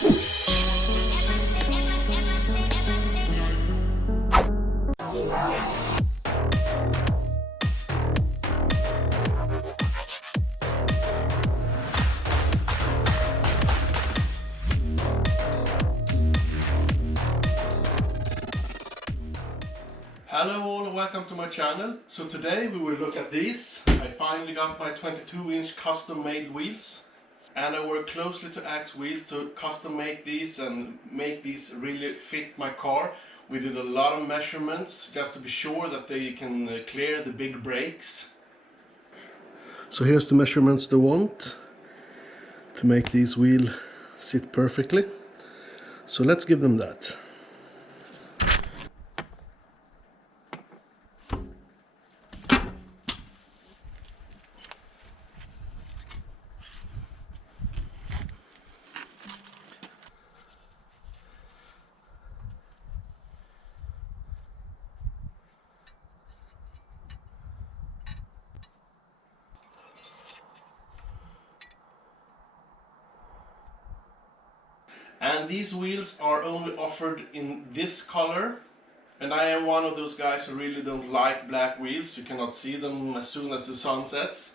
Hello all and welcome to my channel. So today we will look at these. I finally got my 22-inch custom made wheels, and I work closely to Axe Wheels to custom make these and make these really fit my car. We did a lot of measurements just to be sure that they can clear the big brakes. So here's the measurements they want to make these wheels sit perfectly. So let's give them that. And these wheels are only offered in this color, and I am one of those guys who really don't like black wheels. You cannot see them as soon as the sun sets.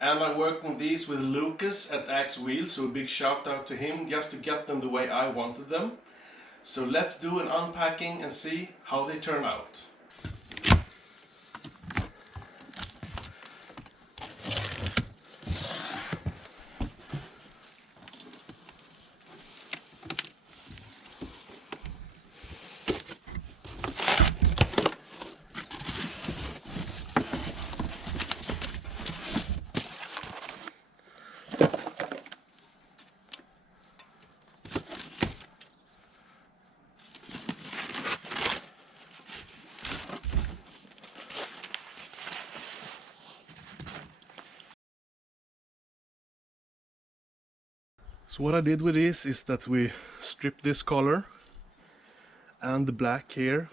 And I worked on these with Lucas at Axe Wheels, so a big shout out to him just to get them the way I wanted them. So let's do an unpacking and see how they turn out. So what I did with this is that we stripped this color and the black here,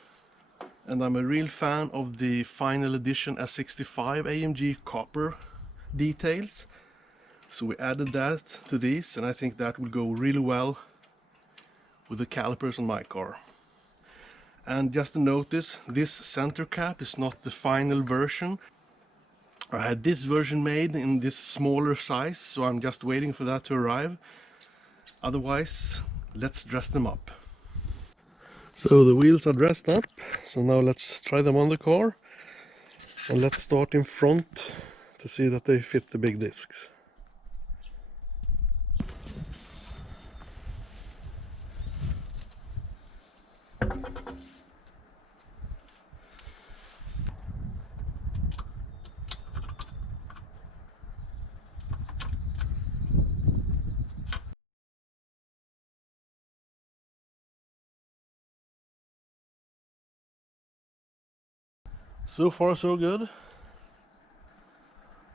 and I'm a real fan of the final edition S63 AMG copper details, so we added that to these, and I think that will go really well with the calipers on my car. And just to notice, this center cap is not the final version. I had this version made in this smaller size, so I'm just waiting for that to arrive. Otherwise, let's dress them up. So the wheels are dressed up, so now let's try them on the car. And let's start in front to see that they fit the big discs. So far so good.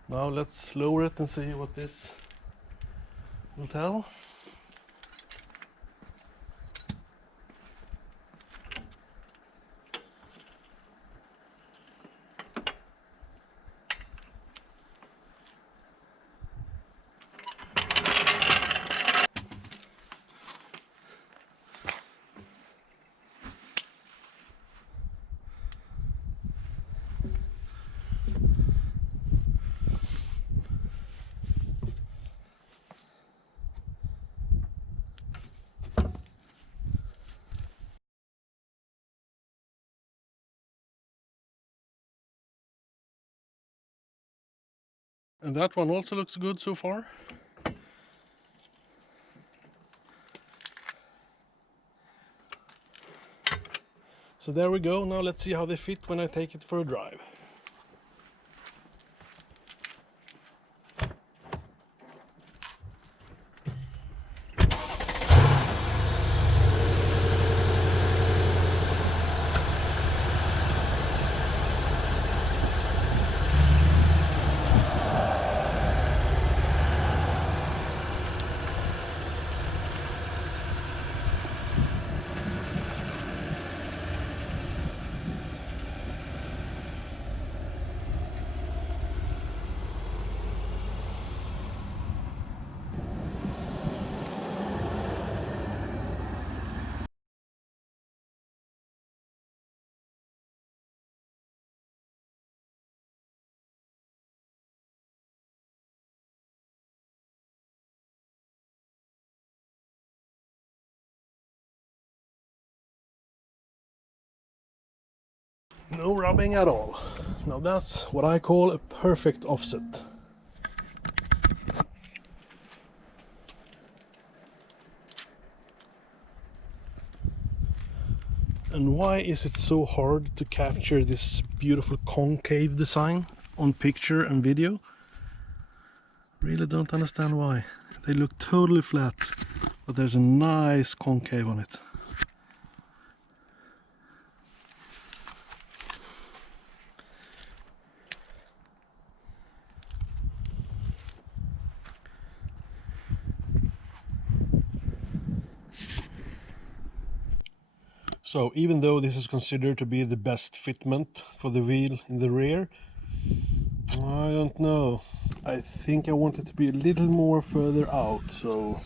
Now let's lower it and see what this will tell. And that one also looks good so far. So there we go. Now let's see how they fit when I take it for a drive. No rubbing at all. Now that's what I call a perfect offset. And why is it so hard to capture this beautiful concave design on picture and video? Really don't understand why. They look totally flat, but there's a nice concave on it. So even though this is considered to be the best fitment for the wheel in the rear, I don't know. I think I want it to be a little more further out, so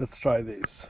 let's try this.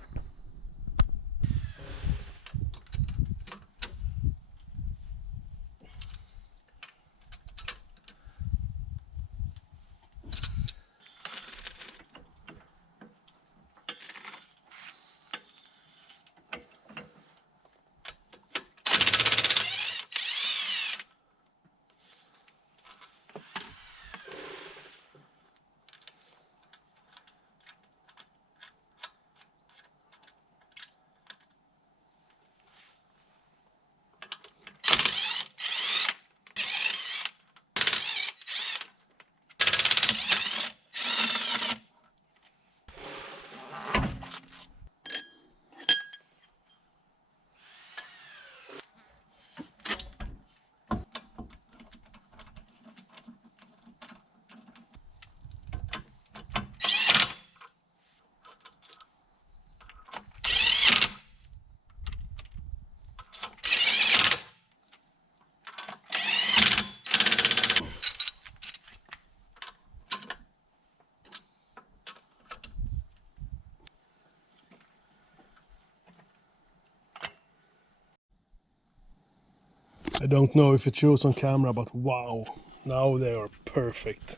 I don't know if it shows on camera, but wow, now they are perfect.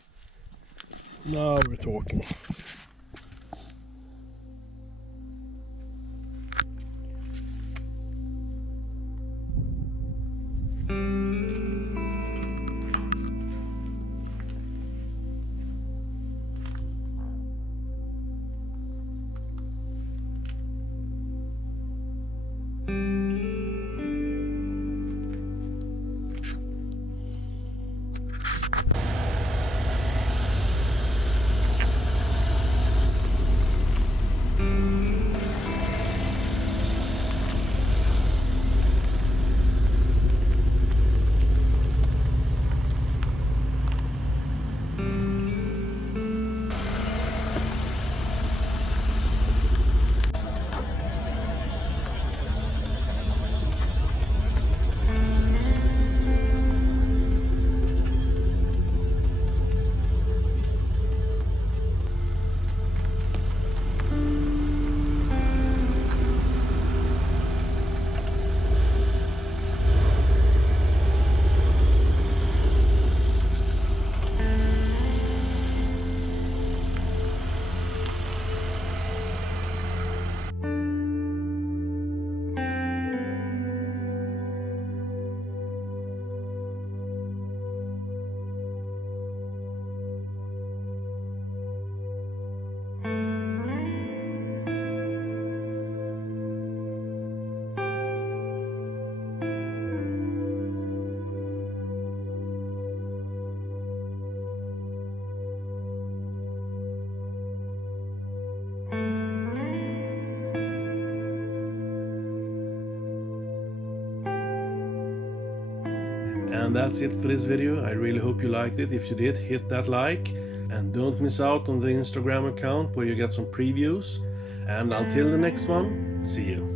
Now we're talking. And that's it for this video. I really hope you liked it. If you did, hit that like. And don't miss out on the Instagram account where you get some previews. And until the next one, see you.